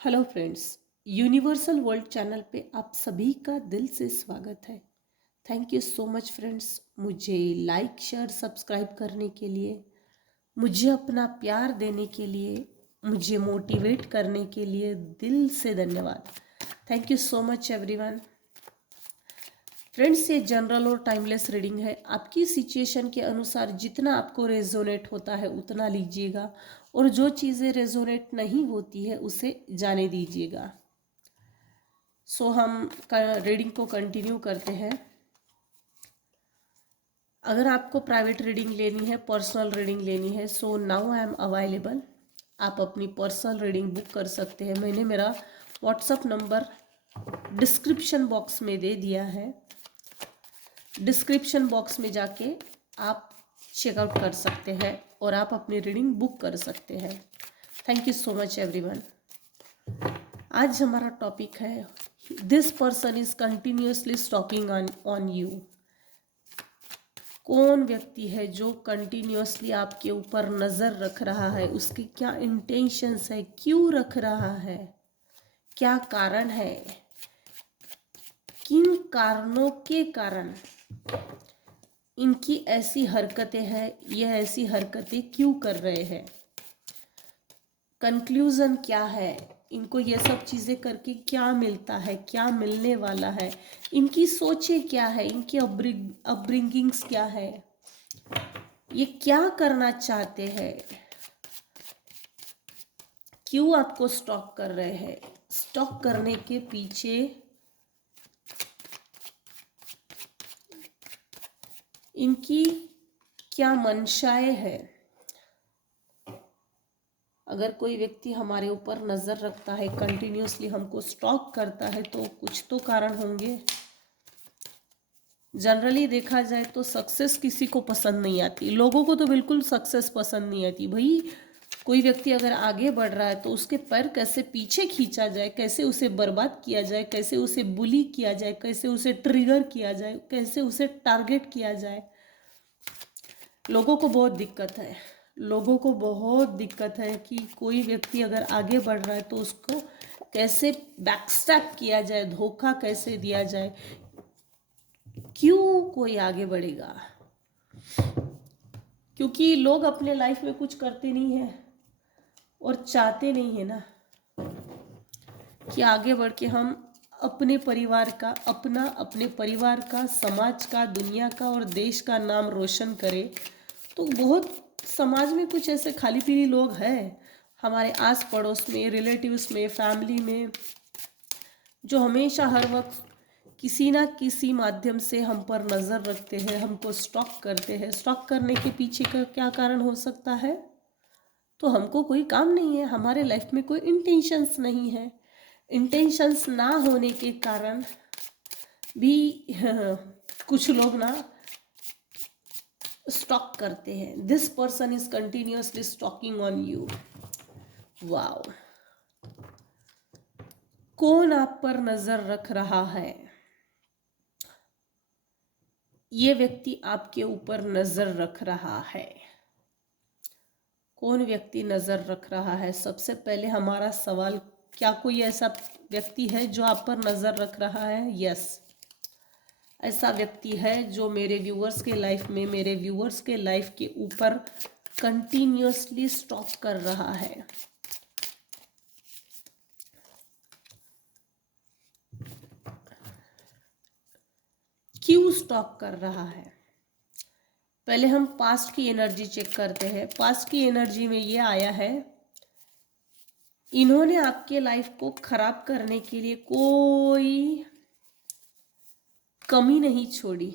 Hello friends. Universal world channel पे आप सभी का दिल से स्वागत है। Thank you so much friends, मुझे लाइक शेयर सब्सक्राइब करने के लिए, मुझे अपना प्यार देने के लिए, मुझे मोटिवेट करने के लिए दिल से धन्यवाद। Thank you so much everyone. Friends, ये जनरल और टाइमलेस रीडिंग है। आपकी सिचुएशन के अनुसार जितना आपको रेजोनेट होता है उतना लीजिएगा, और जो चीज़ें रेजोनेट नहीं होती है उसे जाने दीजिएगा। हम रीडिंग को कंटिन्यू करते हैं। अगर आपको प्राइवेट रीडिंग लेनी है, पर्सनल रीडिंग लेनी है, so now I am available. आप अपनी पर्सनल रीडिंग बुक कर सकते हैं। मैंने मेरा व्हाट्सअप नंबर डिस्क्रिप्शन बॉक्स में दे दिया है। डिस्क्रिप्शन बॉक्स में जाके आप चेकआउट कर सकते हैं और आप अपनी रीडिंग बुक कर सकते हैं। Thank you so much everyone. आज हमारा टॉपिक है this person is continuously stalking on you. कौन व्यक्ति है जो कंटिन्यूसली आपके ऊपर नज़र रख रहा है? उसकी क्या इंटेंशंस है? क्यों रख रहा है? क्या कारण है? किन कारणों के कारण इनकी ऐसी हरकतें हैं? यह ऐसी हरकतें क्यों कर रहे हैं? कंक्लूजन क्या है? इनको ये सब चीज़ें करके क्या मिलता है, क्या मिलने वाला है? इनकी सोचें क्या है? इनकी अपब्रिंगिंग्स क्या है? ये क्या करना चाहते हैं? क्यों आपको स्टॉक कर रहे हैं? स्टॉक करने के पीछे इनकी क्या मंशाएं है? अगर कोई व्यक्ति हमारे ऊपर नज़र रखता है, कंटिन्यूसली हमको स्टॉक करता है, तो कुछ तो कारण होंगे। जनरली देखा जाए तो सक्सेस किसी को पसंद नहीं आती। लोगों को तो बिल्कुल सक्सेस पसंद नहीं आती। भाई, कोई व्यक्ति अगर आगे बढ़ रहा है तो उसके पैर कैसे पीछे खींचा जाए, कैसे उसे बर्बाद किया जाए, कैसे उसे बुली किया जाए, कैसे उसे ट्रिगर किया जाए, कैसे उसे टारगेट किया जाए, लोगों को बहुत दिक्कत है। लोगों को बहुत दिक्कत है कि कोई व्यक्ति अगर आगे बढ़ रहा है तो उसको कैसे बैकस्टैप किया जाए, धोखा कैसे दिया जाए। क्यों कोई आगे बढ़ेगा? क्योंकि लोग अपने लाइफ में कुछ करते नहीं हैं और चाहते नहीं है ना कि आगे बढ़ के हम अपने परिवार का, अपने परिवार का, समाज का, दुनिया का और देश का नाम रोशन करें। तो बहुत समाज में कुछ ऐसे खाली पीली लोग हैं हमारे आस पड़ोस में, रिलेटिव्स में, फैमिली में, जो हमेशा हर वक्त किसी ना किसी माध्यम से हम पर नज़र रखते हैं, हमको स्टॉक करते हैं। स्टॉक करने के पीछे का क्या कारण हो सकता है? तो हमको कोई काम नहीं है, हमारे लाइफ में कोई इंटेंशंस नहीं है। इंटेंशंस ना होने के कारण भी कुछ लोग ना स्टॉक करते हैं। This person is continuously stalking on you. Wow, कौन आप पर नजर रख रहा है? ये व्यक्ति आपके ऊपर नजर रख रहा है। कौन व्यक्ति नजर रख रहा है? सबसे पहले हमारा सवाल, क्या कोई ऐसा व्यक्ति है जो आप पर नजर रख रहा है? यस, ऐसा व्यक्ति है जो मेरे व्यूअर्स के लाइफ में, मेरे व्यूअर्स के लाइफ के ऊपर कंटिन्यूसली स्टॉक कर रहा है। क्यों स्टॉक कर रहा है? पहले हम पास्ट की एनर्जी चेक करते हैं। पास्ट की एनर्जी में ये आया है, इन्होंने आपके लाइफ को खराब करने के लिए कोई कमी नहीं छोड़ी।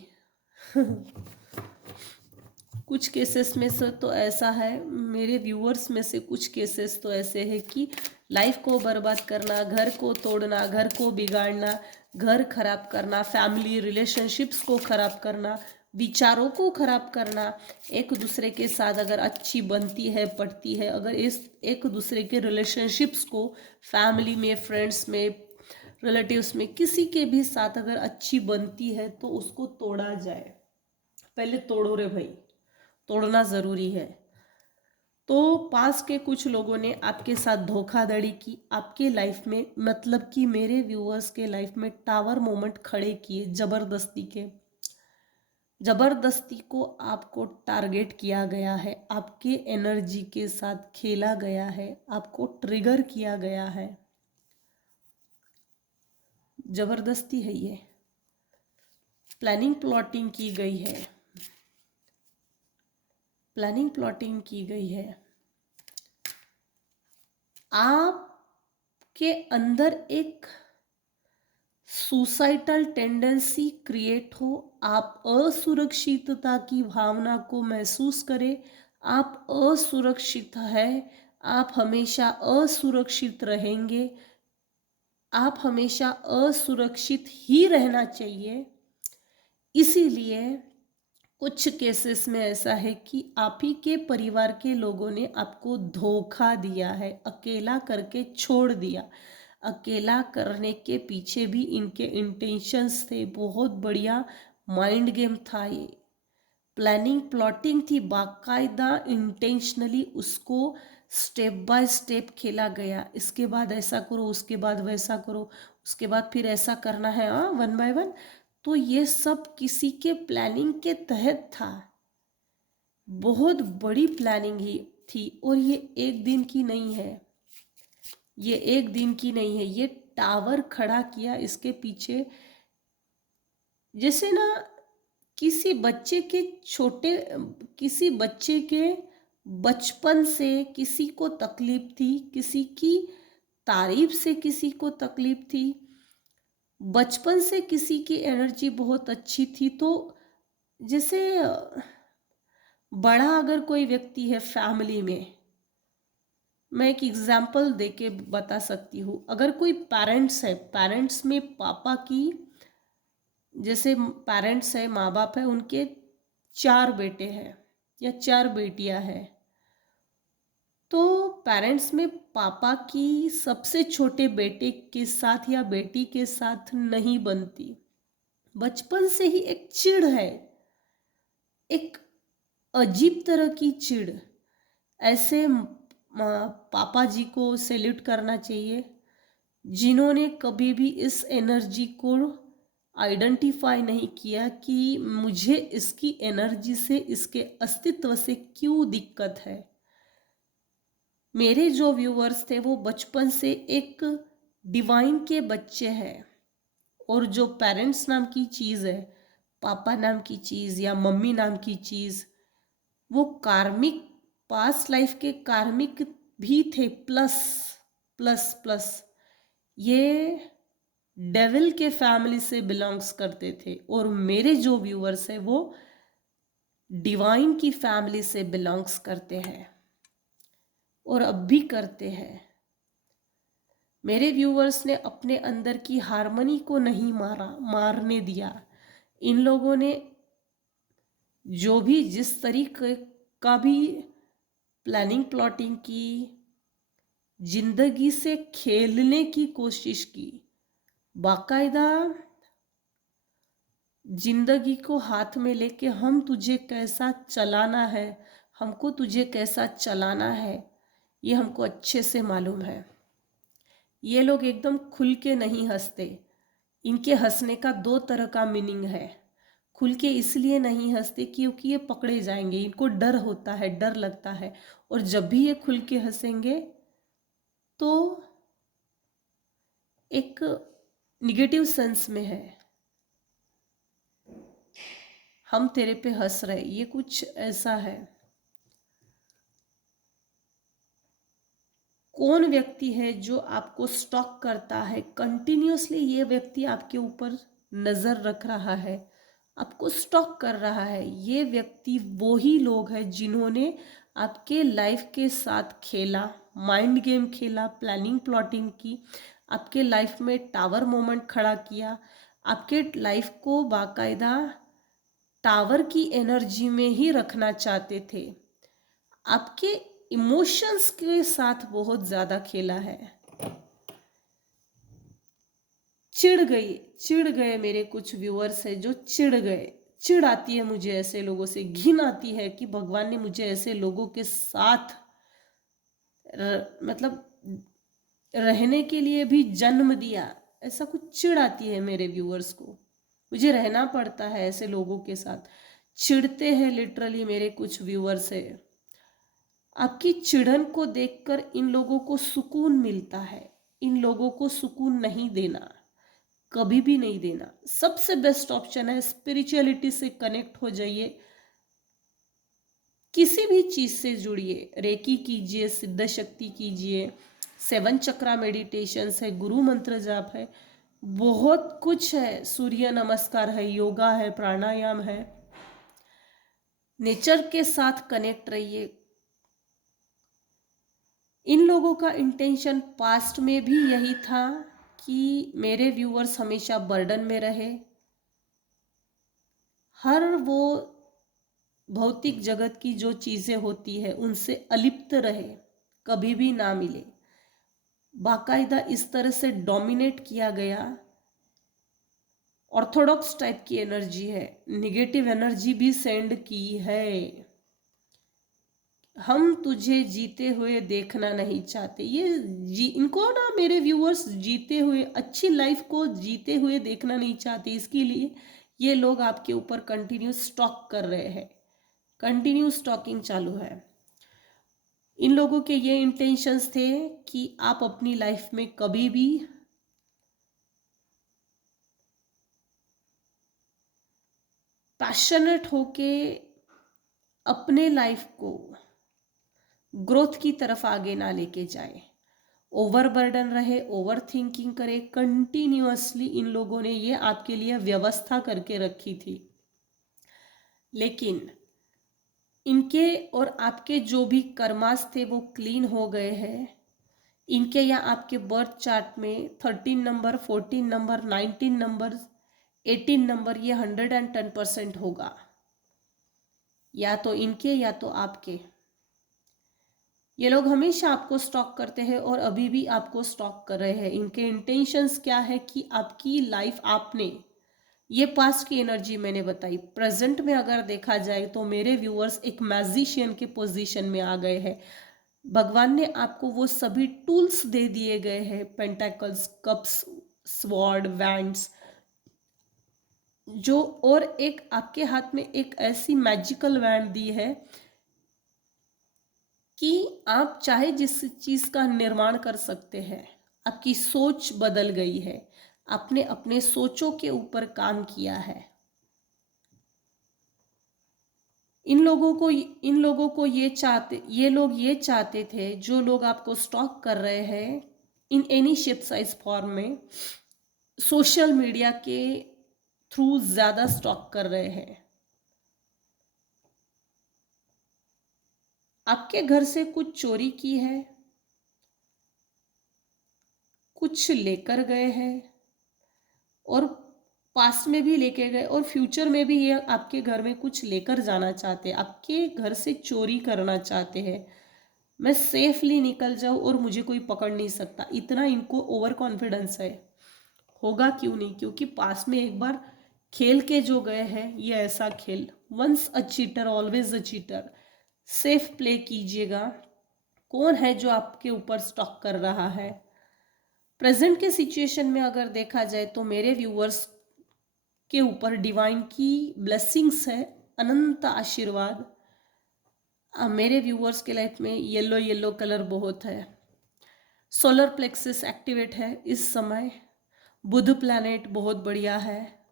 कुछ केसेस में से तो ऐसा है, मेरे व्यूअर्स में से कुछ केसेस तो ऐसे हैं कि लाइफ को बर्बाद करना, घर को तोड़ना, घर को बिगाड़ना, घर खराब करना, फैमिली रिलेशनशिप्स को खराब करना, विचारों को खराब करना, एक दूसरे के साथ अगर अच्छी बनती है, पड़ती है, अगर इस एक दूसरे के रिलेशनशिप्स को फैमिली में, फ्रेंड्स में, रिलेटिव्स में, किसी के भी साथ अगर अच्छी बनती है तो उसको तोड़ा जाए। पहले तोड़ो रे भाई, तोड़ना ज़रूरी है। तो पास के कुछ लोगों ने आपके साथ धोखाधड़ी की, आपके लाइफ में, मतलब कि मेरे व्यूअर्स के लाइफ में टावर मोमेंट खड़े किए जबरदस्ती के। जबरदस्ती को आपको टारगेट किया गया है, आपके एनर्जी के साथ खेला गया है, आपको ट्रिगर किया गया है। जबरदस्ती है ये, प्लानिंग प्लॉटिंग की गई है, प्लानिंग प्लॉटिंग की गई है। आपके अंदर एक सुसाइडल टेंडेंसी क्रिएट हो, आप असुरक्षितता की भावना को महसूस करें, आप असुरक्षित है, आप हमेशा असुरक्षित रहेंगे, आप हमेशा असुरक्षित ही रहना चाहिए। इसीलिए कुछ केसेस में ऐसा है कि आप ही के परिवार के लोगों ने आपको धोखा दिया है, अकेला करके छोड़ दिया। अकेला करने के पीछे भी इनके इंटेंशंस थे, बहुत बढ़िया माइंड गेम था ये, प्लानिंग प्लॉटिंग थी, बाकायदा इंटेंशनली उसको स्टेप बाय स्टेप खेला गया। इसके बाद ऐसा करो, उसके बाद वैसा करो, उसके बाद फिर ऐसा करना है, हाँ, वन बाय वन। तो ये सब किसी के प्लानिंग के तहत था, बहुत बड़ी प्लानिंग ही थी। और ये एक दिन की नहीं है, ये एक दिन की नहीं है, ये टावर खड़ा किया इसके पीछे। जैसे ना किसी बच्चे के छोटे, किसी बच्चे के बचपन से किसी को तकलीफ थी, किसी की तारीफ से किसी को तकलीफ थी, बचपन से किसी की एनर्जी बहुत अच्छी थी। तो जैसे बड़ा अगर कोई व्यक्ति है फैमिली में, मैं एक एग्जांपल देके बता सकती हूँ। अगर कोई पेरेंट्स है, पेरेंट्स में पापा की, जैसे पेरेंट्स है, माँ बाप है, उनके 4 बेटे हैं या 4 बेटियां हैं, तो पेरेंट्स में पापा की सबसे छोटे बेटे के साथ या बेटी के साथ नहीं बनती। बचपन से ही एक चिढ़ है, एक अजीब तरह की चिढ़। ऐसे पापा जी को सैल्यूट करना चाहिए जिन्होंने कभी भी इस एनर्जी को आइडेंटिफाई नहीं किया कि मुझे इसकी एनर्जी से, इसके अस्तित्व से क्यों दिक्कत है। मेरे जो व्यूअर्स थे वो बचपन से एक डिवाइन के बच्चे हैं, और जो पेरेंट्स नाम की चीज़ है, पापा नाम की चीज़ या मम्मी नाम की चीज़, वो कार्मिक, पास्ट लाइफ के कार्मिक भी थे, प्लस प्लस प्लस ये डेविल के फैमिली से बिलोंग्स करते थे। और मेरे जो व्यूअर्स हैं वो डिवाइन की फैमिली से बिलोंग्स करते हैं और अब भी करते हैं। मेरे व्यूअर्स ने अपने अंदर की हार्मनी को नहीं मारने दिया। इन लोगों ने जो भी जिस तरीके का भी प्लानिंग प्लॉटिंग की, जिंदगी से खेलने की कोशिश की, बाकायदा जिंदगी को हाथ में लेके हम तुझे कैसा चलाना है, हमको तुझे कैसा चलाना है, ये हमको अच्छे से मालूम है। ये लोग एकदम खुल के नहीं हंसते। इनके हंसने का 2 तरह का मीनिंग है। खुल के इसलिए नहीं हंसते क्योंकि ये पकड़े जाएंगे, इनको डर होता है, डर लगता है। और जब भी ये खुल के हंसेंगे तो एक निगेटिव सेंस में है, हम तेरे पे हंस रहे, ये कुछ ऐसा है। कौन व्यक्ति है जो आपको स्टॉक करता है कंटिन्यूसली? ये व्यक्ति आपके ऊपर नज़र रख रहा है, आपको स्टॉक कर रहा है। ये व्यक्ति वो ही लोग हैं जिन्होंने आपके लाइफ के साथ खेला, माइंड गेम खेला, प्लानिंग प्लॉटिंग की, आपके लाइफ में टावर मोमेंट खड़ा किया, आपके लाइफ को बाकायदा टावर की एनर्जी में ही रखना चाहते थे, आपके इमोशंस के साथ बहुत ज़्यादा खेला है। चिढ़ गए मेरे कुछ व्यूअर्स हैं जो चिढ़ गए। चिढ़ आती है मुझे ऐसे लोगों से, घिन आती है कि भगवान ने मुझे ऐसे लोगों के साथ मतलब रहने के लिए भी जन्म दिया, ऐसा कुछ चिढ़ आती है मेरे व्यूअर्स को। मुझे रहना पड़ता है ऐसे लोगों के साथ, चिढ़ते हैं लिटरली मेरे कुछ व्यूअर्स है। आपकी चिढ़न को देखकर इन लोगों को सुकून मिलता है। इन लोगों को सुकून नहीं देना, कभी भी नहीं देना। सबसे बेस्ट ऑप्शन है स्पिरिचुअलिटी से कनेक्ट हो जाइए, किसी भी चीज से जुड़िए, रेकी कीजिए, सिद्ध शक्ति कीजिए, 7 चक्रा मेडिटेशंस है, गुरु मंत्र जाप है, बहुत कुछ है, सूर्य नमस्कार है, योगा है, प्राणायाम है। नेचर के साथ कनेक्ट रहिए। इन लोगों का इंटेंशन पास्ट में भी यही था कि मेरे व्यूअर्स हमेशा बर्डन में रहे, हर वो भौतिक जगत की जो चीज़ें होती है उनसे अलिप्त रहे, कभी भी ना मिले। बाकायदा इस तरह से डोमिनेट किया गया। ऑर्थोडॉक्स टाइप की एनर्जी है, निगेटिव एनर्जी भी सेंड की है। हम तुझे जीते हुए देखना नहीं चाहते। ये इनको ना मेरे व्यूअर्स जीते हुए, अच्छी लाइफ को जीते हुए देखना नहीं चाहते। इसके लिए ये लोग आपके ऊपर कंटिन्यू स्टॉक कर रहे हैं, कंटिन्यू स्टॉकिंग चालू है। इन लोगों के ये इंटेंशंस थे कि आप अपनी लाइफ में कभी भी पैशनेट होके अपने लाइफ को ग्रोथ की तरफ आगे ना लेके जाए, ओवरबर्डन रहे, ओवर थिंकिंग करे। कंटिन्यूअसली इन लोगों ने ये आपके लिए व्यवस्था करके रखी थी। लेकिन इनके और आपके जो भी कर्मास थे वो क्लीन हो गए हैं। इनके या आपके बर्थ चार्ट में 13 नंबर, 14 नंबर, 19 नंबर, 18 नंबर, ये 110% होगा, या तो इनके या तो आपके। ये लोग हमेशा आपको स्टॉक करते हैं और अभी भी आपको स्टॉक कर रहे हैं। इनके इंटेंशंस क्या है कि आपकी लाइफ, आपने ये पास्ट की एनर्जी मैंने बताई, प्रेजेंट में अगर देखा जाए तो मेरे व्यूअर्स एक मैजिशियन के पोजीशन में आ गए हैं। भगवान ने आपको वो सभी टूल्स दे दिए गए हैं, पेंटाकल्स, कप्स, स्वॉर्ड, वैंड्स, जो और एक आपके हाथ में एक ऐसी मैजिकल वैंड दी है कि आप चाहे जिस चीज का निर्माण कर सकते हैं। आपकी सोच बदल गई है, आपने अपने सोचों के ऊपर काम किया है। इन लोगों को ये लोग ये चाहते थे, जो लोग आपको स्टॉक कर रहे हैं in any shape size form में, सोशल मीडिया के थ्रू ज्यादा स्टॉक कर रहे हैं। आपके घर से कुछ चोरी की है, कुछ लेकर गए हैं, और पास्ट में भी लेके गए, और फ्यूचर में भी ये आपके घर में कुछ लेकर जाना चाहते हैं, आपके घर से चोरी करना चाहते हैं। मैं सेफली निकल जाऊं और मुझे कोई पकड़ नहीं सकता, इतना इनको ओवर कॉन्फिडेंस है। होगा क्यों नहीं, क्योंकि पास्ट में एक बार खेल के जो गए हैं, ये ऐसा खेल, once a cheater always a cheater. Safe play कीजिएगा। कौन है जो आपके ऊपर स्टॉक कर रहा है? प्रेजेंट के सिचुएशन में अगर देखा जाए तो मेरे व्यूअर्स के ऊपर डिवाइन की ब्लेसिंग्स है, अनंत आशीर्वाद। मेरे व्यूअर्स के लाइफ में येलो येलो कलर बहुत है। सोलर प्लेक्सिस एक्टिवेट है इस समय। बुध प्लैनेट बहुत बढ़िया है।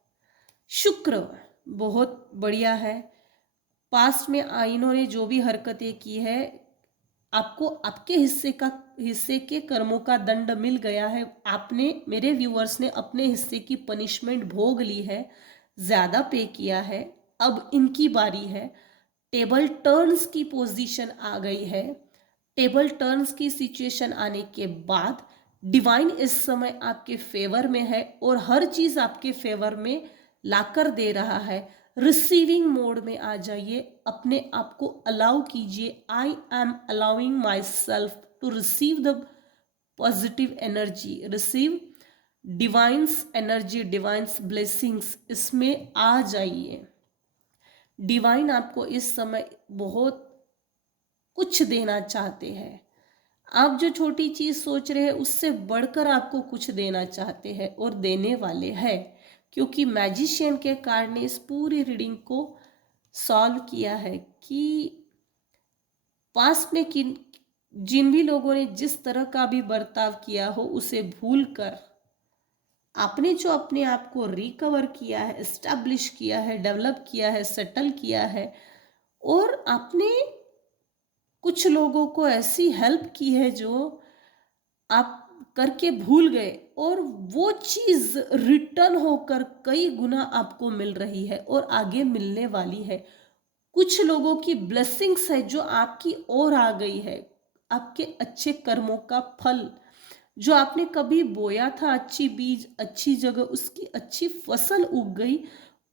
शुक्र बहुत बढ़िया है। पास्ट में इन्होंने जो भी हरकतें की है, आपको आपके हिस्से के कर्मों का दंड मिल गया है। आपने, मेरे व्यूअर्स ने अपने हिस्से की पनिशमेंट भोग ली है, ज्यादा पे किया है। अब इनकी बारी है। टेबल टर्न्स की पोजीशन आ गई है। टेबल टर्न्स की सिचुएशन आने के बाद डिवाइन इस समय आपके फेवर में है और हर चीज आपके फेवर में लाकर दे रहा है। रिसीविंग मोड में आ जाइए, अपने आप को अलाउ कीजिए। I am allowing myself to receive the positive energy, receive divines energy, divines blessings, इसमें आ जाइए। डिवाइन आपको इस समय बहुत कुछ देना चाहते हैं। आप जो छोटी चीज सोच रहे हैं उससे बढ़कर आपको कुछ देना चाहते हैं और देने वाले हैं, क्योंकि मैजिशियन के कार्ड ने इस पूरी रीडिंग को सॉल्व किया है कि पास्ट में किन जिन भी लोगों ने जिस तरह का भी बर्ताव किया हो उसे भूल कर आपने जो अपने आप को रिकवर किया है, एस्टैब्लिश किया है, डेवलप किया है, सेटल किया है, और आपने कुछ लोगों को ऐसी हेल्प की है जो आप करके भूल गए, और वो चीज रिटर्न होकर कई गुना आपको मिल रही है और आगे मिलने वाली है। कुछ लोगों की ब्लेसिंग्स है जो आपकी ओर आ गई है, आपके अच्छे कर्मों का फल जो आपने कभी बोया था, अच्छी बीज अच्छी जगह उसकी अच्छी फसल उग गई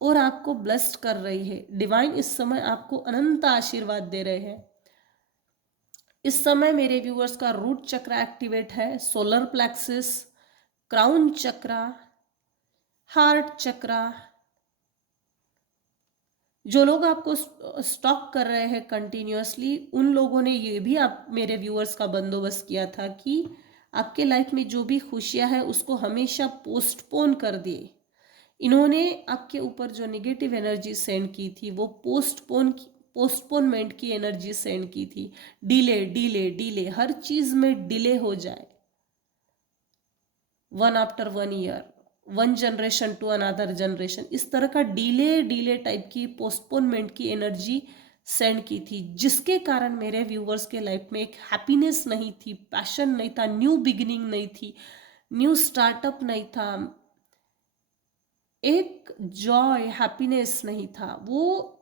और आपको ब्लेस्ड कर रही है। डिवाइन इस समय आपको अनंत आशीर्वाद दे रहे हैं। इस समय मेरे व्यूअर्स का रूट चक्र एक्टिवेट है, सोलर प्लेक्सिस, क्राउन चक्रा, हार्ट चक्रा। जो लोग आपको स्टॉक कर रहे हैं कंटिन्यूअसली, उन लोगों ने ये भी आप मेरे व्यूअर्स का बंदोबस्त किया था कि आपके लाइफ में जो भी खुशियां है उसको हमेशा पोस्टपोन कर दिए। इन्होंने आपके ऊपर जो नेगेटिव एनर्जी सेंड की थी वो पोस्टपोनमेंट की एनर्जी सेंड की थी। डिले डिले डिले, हर चीज में डिले हो जाए, one after one year, one generation to another generation, इस तरह का डिले डिले टाइप की पोस्टपोनमेंट की एनर्जी सेंड की थी, जिसके कारण मेरे व्यूवर्स के लाइफ में एक हैप्पीनेस नहीं थी, पैशन नहीं था, न्यू बिगिनिंग नहीं थी, न्यू स्टार्टअप नहीं था, एक जॉय हैप्पीनेस नहीं था। वो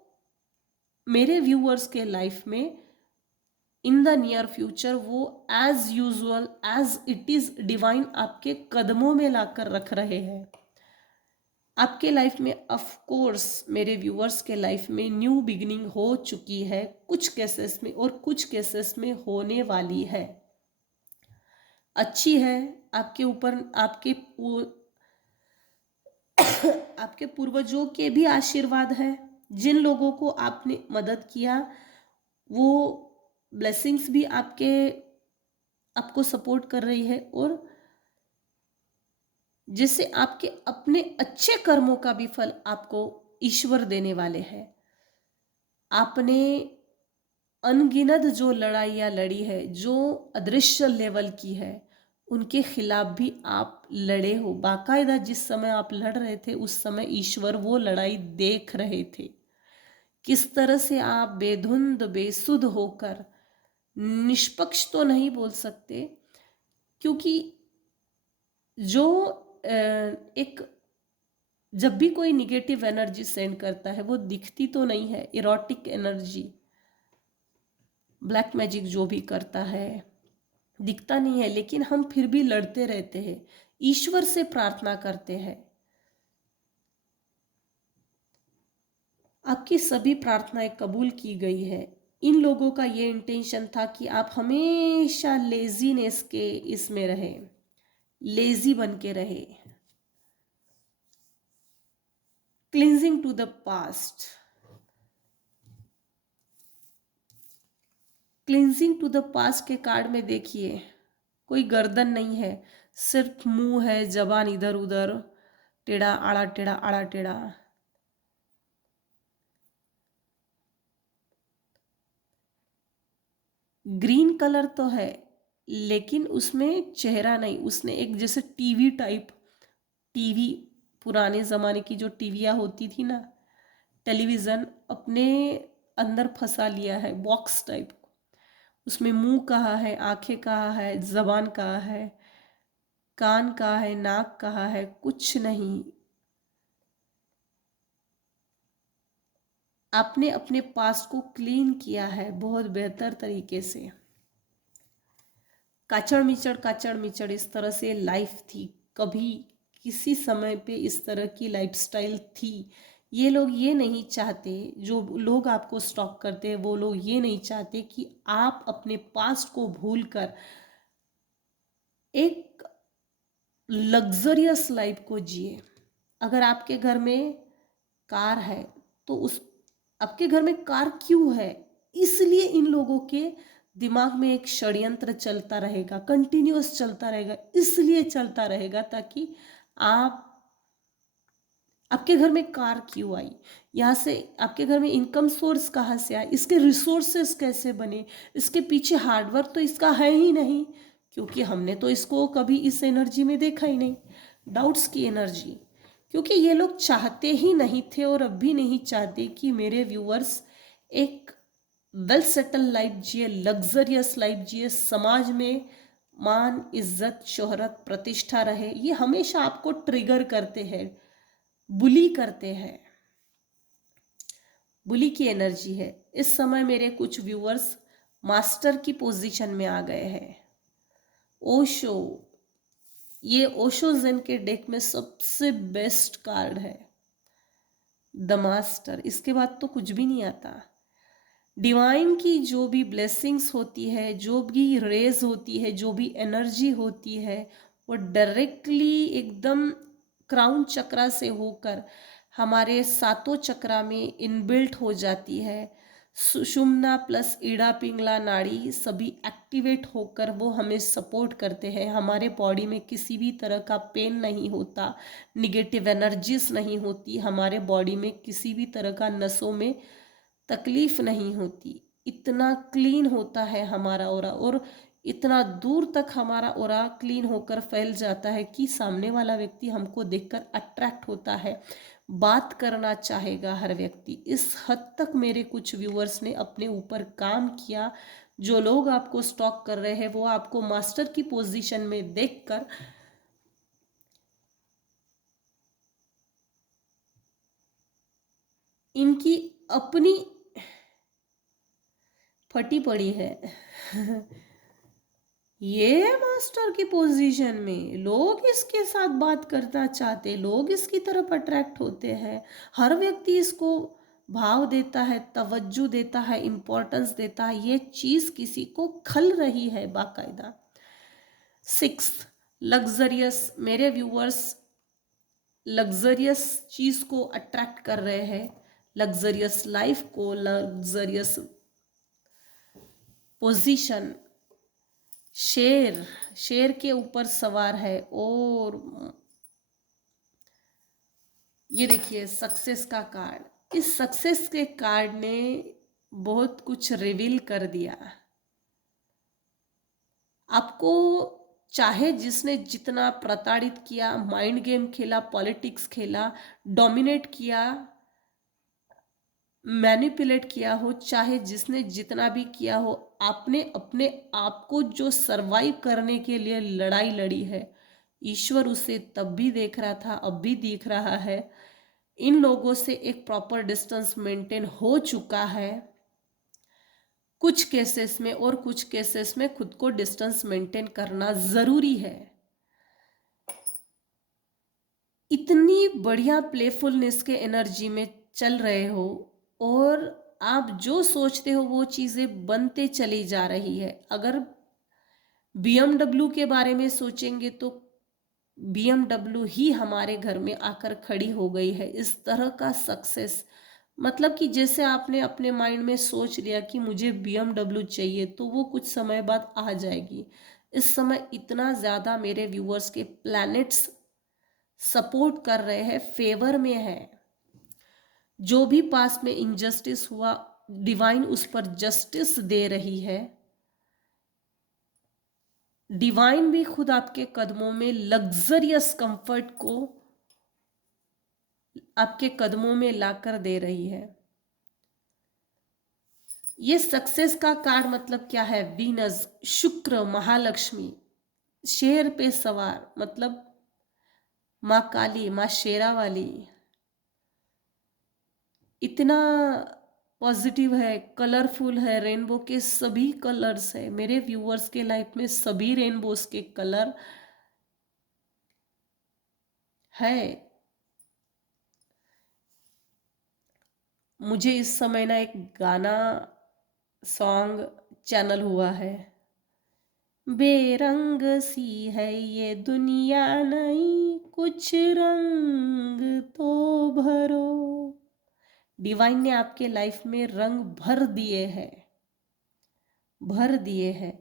मेरे व्यूअर्स के लाइफ में इन द नियर फ्यूचर वो as usual as it is divine आपके कदमों में लाकर रख रहे हैं। आपके लाइफ में ऑफ कोर्स मेरे व्यूअर्स के लाइफ में न्यू बिगिनिंग हो चुकी है कुछ केसेस में, और कुछ केसेस में होने वाली है। अच्छी है, आपके ऊपर आपके पूर्वजों के भी आशीर्वाद है। जिन लोगों को आपने मदद किया वो ब्लेसिंग्स भी आपको सपोर्ट कर रही है, और जिससे आपके अपने अच्छे कर्मों का भी फल आपको ईश्वर देने वाले हैं। आपने अनगिनत जो लड़ाइयाँ लड़ी है, जो अदृश्य लेवल की है, उनके खिलाफ भी आप लड़े हो। बाकायदा जिस समय आप लड़ रहे थे उस समय ईश्वर वो लड़ाई देख रहे थे। किस तरह से आप बेधुंद बेसुध होकर, निष्पक्ष तो नहीं बोल सकते क्योंकि जो एक जब भी कोई निगेटिव एनर्जी सेंड करता है वो दिखती तो नहीं है, इरोटिक एनर्जी, ब्लैक मैजिक जो भी करता है दिखता नहीं है, लेकिन हम फिर भी लड़ते रहते हैं, ईश्वर से प्रार्थना करते हैं। आपकी सभी प्रार्थनाएं कबूल की गई है। इन लोगों का ये इंटेंशन था कि आप हमेशा लेजीनेस के इसमें रहे, लेजी बन के रहे। Clinging to the past, clinging to the past के कार्ड में देखिए कोई गर्दन नहीं है, सिर्फ मुंह है, जबान इधर उधर, टेढ़ा आड़ा टेढ़ा आड़ा टेढ़ा। ग्रीन कलर तो है लेकिन उसमें चेहरा नहीं, उसने एक जैसे टीवी टाइप, टीवी पुराने ज़माने की जो टीवियाँ होती थी ना, टेलीविज़न अपने अंदर फंसा लिया है, बॉक्स टाइप। उसमें मुंह कहाँ है, आंखें कहाँ है, जबान कहाँ है, कान कहाँ है, नाक कहाँ है, कुछ नहीं। आपने अपने पास्ट को क्लीन किया है बहुत बेहतर तरीके से। काचड़ मिचड़ इस तरह से लाइफ थी, कभी किसी समय पे इस तरह की लाइफस्टाइल थी। ये लोग ये नहीं चाहते, जो लोग आपको स्टॉक करते हैं वो लोग ये नहीं चाहते कि आप अपने पास्ट को भूलकर एक लग्जरियस लाइफ को जिए। अगर आपके घर में कार है तो उस आपके घर में कार क्यों है, इसलिए इन लोगों के दिमाग में एक षड्यंत्र चलता रहेगा, कंटिन्यूअस चलता रहेगा। इसलिए चलता रहेगा ताकि आप, आपके घर में कार क्यों आई, यहाँ से आपके घर में इनकम सोर्स कहाँ से आए, इसके रिसोर्सेस कैसे बने, इसके पीछे हार्डवर्क तो इसका है ही नहीं, क्योंकि हमने तो इसको कभी इस एनर्जी में देखा ही नहीं। डाउट्स की एनर्जी, क्योंकि ये लोग चाहते ही नहीं थे और अब भी नहीं चाहते कि मेरे व्यूअर्स एक वेल सेटल लाइफ जिए, लग्जरियस लाइफ जिए, समाज में मान इज्जत शोहरत प्रतिष्ठा रहे। ये हमेशा आपको ट्रिगर करते हैं, बुली करते हैं। बुली की एनर्जी है। इस समय मेरे कुछ व्यूअर्स मास्टर की पोजीशन में आ गए हैं। ओशो, ये ओशो ज़ेन के डेक में सबसे बेस्ट कार्ड है द मास्टर। इसके बाद तो कुछ भी नहीं आता। डिवाइन की जो भी ब्लेसिंग्स होती है, जो भी रेज होती है, जो भी एनर्जी होती है, वो डायरेक्टली एकदम क्राउन चक्रा से होकर हमारे सातों चक्रा में इनबिल्ट हो जाती है। सुषुम्ना प्लस ईड़ा पिंगला नाड़ी सभी एक्टिवेट होकर वो हमें सपोर्ट करते हैं। हमारे बॉडी में किसी भी तरह का पेन नहीं होता, निगेटिव एनर्जीज नहीं होती, हमारे बॉडी में किसी भी तरह का नसों में तकलीफ नहीं होती। इतना क्लीन होता है हमारा ऑरा, और इतना दूर तक हमारा ऑरा क्लीन होकर फैल जाता है कि सामने वाला व्यक्ति हमको देखकर अट्रैक्ट होता है, बात करना चाहेगा हर व्यक्ति। इस हद तक मेरे कुछ व्यूअर्स ने अपने ऊपर काम किया। जो लोग आपको स्टॉक कर रहे हैं वो आपको मास्टर की पोजीशन में देखकर इनकी अपनी फटी पड़ी है। ये मास्टर की पोजीशन में लोग इसके साथ बात करना चाहते, लोग इसकी तरफ अट्रैक्ट होते हैं। हर व्यक्ति इसको भाव देता है, तवज्जो देता है, इम्पोर्टेंस देता है। ये चीज़ किसी को खल रही है बाकायदा। 6 लग्जरियस, मेरे व्यूअर्स लग्जरियस चीज़ को अट्रैक्ट कर रहे हैं, लग्जरियस लाइफ को, लग्जरियस पोजीशन। शेर, शेर के ऊपर सवार है, और ये देखिए सक्सेस का कार्ड। इस सक्सेस के कार्ड ने बहुत कुछ रिवील कर दिया आपको। चाहे जिसने जितना प्रताड़ित किया, माइंड गेम खेला, पॉलिटिक्स खेला, डोमिनेट किया, मैनिपुलेट किया हो, चाहे जिसने जितना भी किया हो, आपने अपने आप को जो सरवाइव करने के लिए लड़ाई लड़ी है, ईश्वर उसे तब भी देख रहा था, अब भी दिख रहा है। इन लोगों से एक प्रॉपर डिस्टेंस मेंटेन हो चुका है कुछ केसेस में, और कुछ केसेस में खुद को डिस्टेंस मेंटेन करना ज़रूरी है। इतनी बढ़िया प्लेफुलनेस के एनर्जी में चल रहे हो, और आप जो सोचते हो वो चीज़ें बनते चली जा रही है। अगर BMW के बारे में सोचेंगे तो BMW ही हमारे घर में आकर खड़ी हो गई है। इस तरह का सक्सेस, मतलब कि जैसे आपने अपने माइंड में सोच लिया कि मुझे BMW चाहिए, तो वो कुछ समय बाद आ जाएगी। इस समय इतना ज़्यादा मेरे व्यूअर्स के प्लैनेट्स सपोर्ट कर रहे हैं, फेवर में है। जो भी पास में इनजस्टिस हुआ, डिवाइन उस पर जस्टिस दे रही है। डिवाइन भी खुद आपके कदमों में लग्जरियस कंफर्ट को आपके कदमों में लाकर दे रही है। ये सक्सेस का कार्ड मतलब क्या है? वीनस, शुक्र, महालक्ष्मी, शेर पे सवार, मतलब माँ काली, माँ शेरा वाली। इतना पॉजिटिव है, कलरफुल है, रेनबो के सभी कलर्स है। मेरे व्यूअर्स के लाइफ में सभी रेनबोस के कलर है। मुझे इस समय ना एक गाना सॉन्ग चैनल हुआ है, बेरंग सी है ये दुनिया नहीं, कुछ रंग तो भरो। डिवाइन ने आपके लाइफ में रंग भर दिए हैं, भर दिए हैं।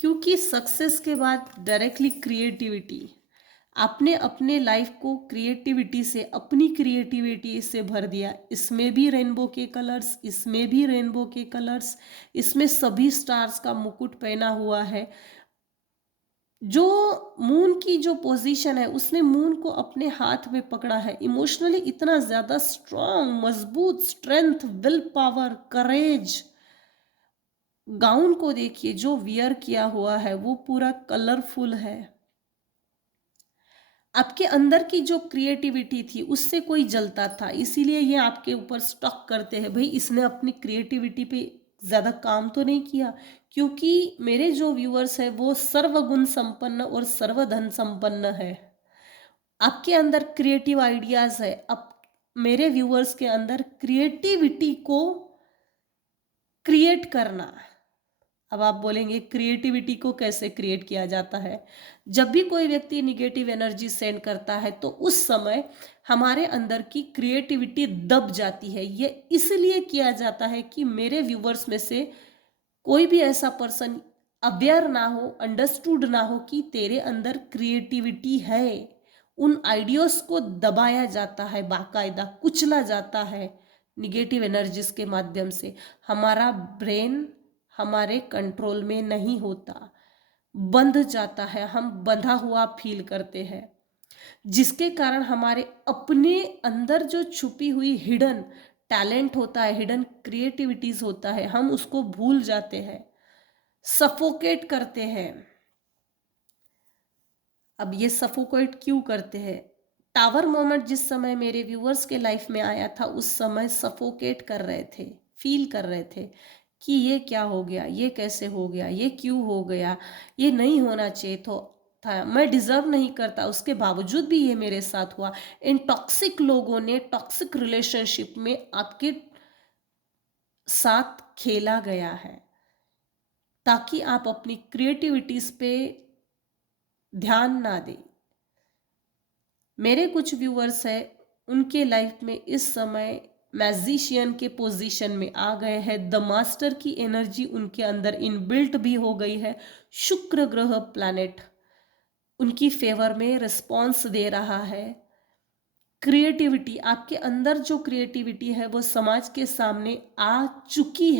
क्योंकि सक्सेस के बाद डायरेक्टली क्रिएटिविटी, आपने अपने लाइफ को क्रिएटिविटी से, अपनी क्रिएटिविटी से भर दिया। इसमें भी रेनबो के कलर्स, इसमें भी रेनबो के कलर्स, इसमें सभी स्टार्स का मुकुट पहना हुआ है। जो मून की जो पोजीशन है, उसने मून को अपने हाथ में पकड़ा है। इमोशनली इतना ज्यादा स्ट्रांग, मजबूत, strength, will power, courage. Gown को देखिए जो वियर किया हुआ है वो पूरा कलरफुल है। आपके अंदर की जो क्रिएटिविटी थी उससे कोई जलता था, इसीलिए ये आपके ऊपर स्टॉक करते हैं, भाई इसने अपनी क्रिएटिविटी पे ज़्यादा काम तो नहीं किया। क्योंकि मेरे जो व्यूअर्स है वो सर्वगुण संपन्न और सर्वधन संपन्न है। आपके अंदर क्रिएटिव आइडियाज़ है। अब मेरे व्यूअर्स के अंदर क्रिएटिविटी को क्रिएट करना। अब आप बोलेंगे क्रिएटिविटी को कैसे क्रिएट किया जाता है। जब भी कोई व्यक्ति निगेटिव एनर्जी सेंड करता है तो उस समय हमारे अंदर की क्रिएटिविटी दब जाती है। ये इसलिए किया जाता है कि मेरे व्यूवर्स में से कोई भी ऐसा पर्सन अवेयर ना हो, अंडरस्टूड ना हो कि तेरे अंदर क्रिएटिविटी है। उन आइडियाज को दबाया जाता है, बाकायदा कुचला जाता है निगेटिव एनर्जीज के माध्यम से। हमारा ब्रेन हमारे कंट्रोल में नहीं होता, बंध जाता है, हम बंधा हुआ फील करते हैं, जिसके कारण हमारे अपने अंदर जो छुपी हुई हिडन टैलेंट होता है, हिडन क्रिएटिविटीज होता है, हम उसको भूल जाते हैं, सफोकेट करते हैं। अब ये सफोकेट क्यों करते हैं? टावर मोमेंट जिस समय मेरे व्यूअर्स के लाइफ में आया था उस समय सफोकेट कर रहे थे, फील कर रहे थे कि ये क्या हो गया, ये कैसे हो गया, ये क्यों हो गया, ये नहीं होना चाहिए था, मैं डिजर्व नहीं करता, उसके बावजूद भी ये मेरे साथ हुआ। इन टॉक्सिक लोगों ने टॉक्सिक रिलेशनशिप में आपके साथ खेला गया है ताकि आप अपनी क्रिएटिविटीज पे ध्यान ना दें। मेरे कुछ व्यूअर्स हैं, उनके लाइफ में इस समय मैजिशियन के पोजीशन में आ गए हैं। द मास्टर की एनर्जी उनके अंदर इनबिल्ट भी हो गई है। शुक्र ग्रह प्लैनेट उनकी फेवर में रिस्पॉन्स दे रहा है। क्रिएटिविटी, आपके अंदर जो क्रिएटिविटी है वो समाज के सामने आ चुकी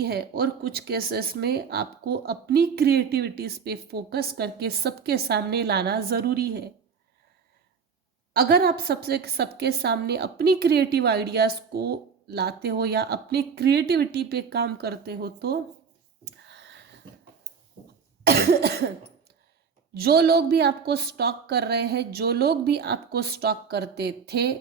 है और कुछ केसेस में आपको अपनी क्रिएटिविटीज पे फोकस करके सबके सामने लाना जरूरी है। अगर आप सबके सामने अपनी क्रिएटिव आइडियाज को लाते हो या अपनी क्रिएटिविटी पे काम करते हो तो जो लोग भी आपको स्टॉक कर रहे हैं, जो लोग भी आपको स्टॉक करते थे,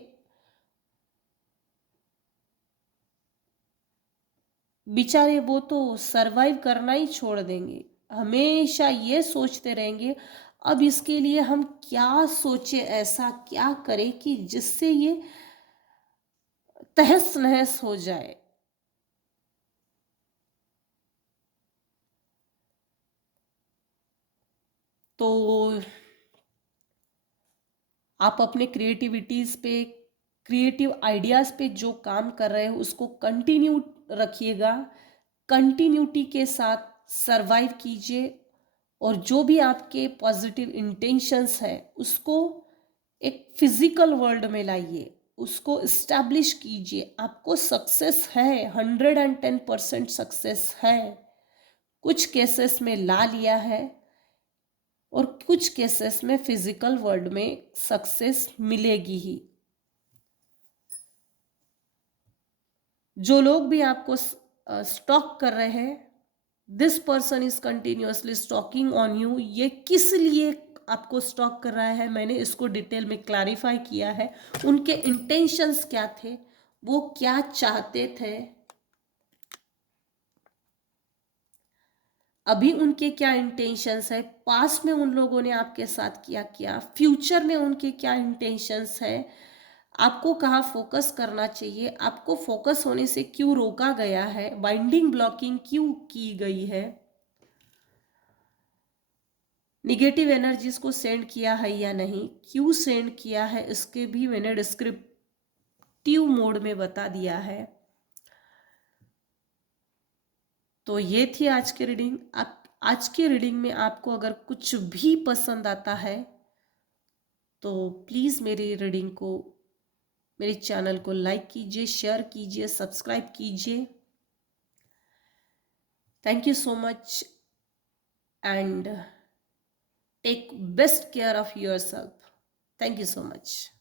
बेचारे वो तो सरवाइव करना ही छोड़ देंगे। हमेशा ये सोचते रहेंगे अब इसके लिए हम क्या सोचे, ऐसा क्या करें कि जिससे ये तहस नहस हो जाए। तो आप अपने क्रिएटिविटीज पे, क्रिएटिव आइडियाज पे जो काम कर रहे हो उसको कंटिन्यू रखिएगा, कंटिन्यूटी के साथ सरवाइव कीजिए और जो भी आपके पॉजिटिव इंटेंशंस है उसको एक फिजिकल वर्ल्ड में लाइए, उसको इस्टेब्लिश कीजिए। आपको सक्सेस है, 110% सक्सेस है। कुछ केसेस में ला लिया है और कुछ केसेस में फिजिकल वर्ल्ड में सक्सेस मिलेगी ही। जो लोग भी आपको स्टॉक कर रहे हैं, this person is continuously stalking on you. ये किस लिए आपको स्टॉक कर रहा है मैंने इसको डिटेल में क्लैरिफाई किया है। उनके इंटेंशंस क्या थे, वो क्या चाहते थे, अभी उनके क्या इंटेंशंस है, पास्ट में उन लोगों ने आपके साथ क्या किया, फ्यूचर में उनके क्या इंटेंशंस है, आपको कहाँ फोकस करना चाहिए, आपको फोकस होने से क्यों रोका गया है, बाइंडिंग ब्लॉकिंग क्यों की गई है, निगेटिव एनर्जीज को सेंड किया है या नहीं, क्यों सेंड किया है, इसके भी मैंने डिस्क्रिप्टिव मोड में बता दिया है। तो ये थी आज की रीडिंग। आज की रीडिंग में आपको अगर कुछ भी पसंद आता है तो प्लीज़ मेरी रीडिंग को, मेरे चैनल को लाइक कीजिए, शेयर कीजिए, सब्सक्राइब कीजिए। Thank you so much and take best care of yourself. Thank you so much.